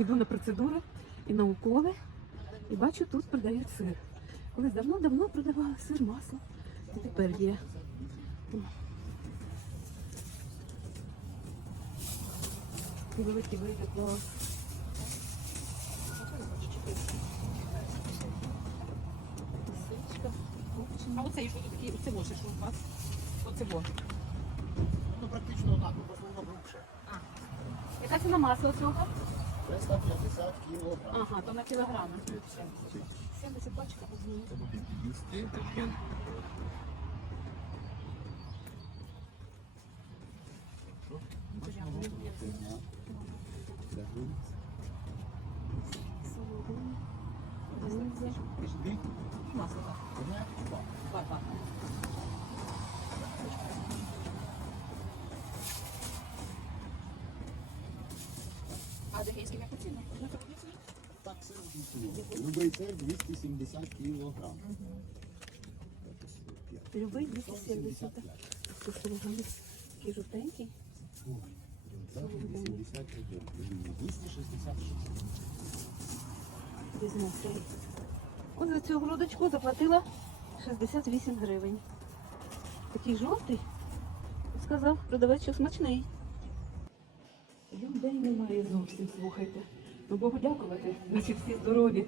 Йду на процедури і на уколи, і бачу, тут продають сир. Колись давно-давно продавали сир, масло. І тепер є. І великий вибір клас. А оце що тут такі, оце може, що у вас? Оце во. Ну, практично однаково, просто воно грубше. Яка ціна масла цього? 350 кілограм. Ага, то на кілограм. 70 пачка. Мгм. Це буде 200. Масло, так. Так, 200. Любий сир 270 кілограм. Любий 270. Це сулугуни. Такий жовтенький. 260 266. Візьму цей. От за цю грудочку заплатила 68 гривень. Такий жовтий. Сказав, продавець, що смачний. Людей немає зовсім, слухайте. Ну Богу дякувати, наші всі здорові.